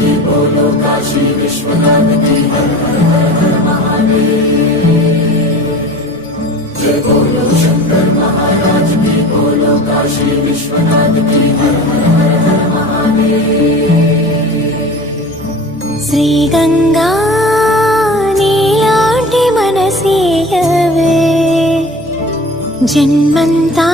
की बोलो काशी विश्वनाथ की हर हर हर हर महादेव। जय बोलो शंकर महाराज की बोलो काशी विश्वनाथ की हर हर हर हर महादेव। श्री गंगा नीलांटी मनसीयवे जन्मंता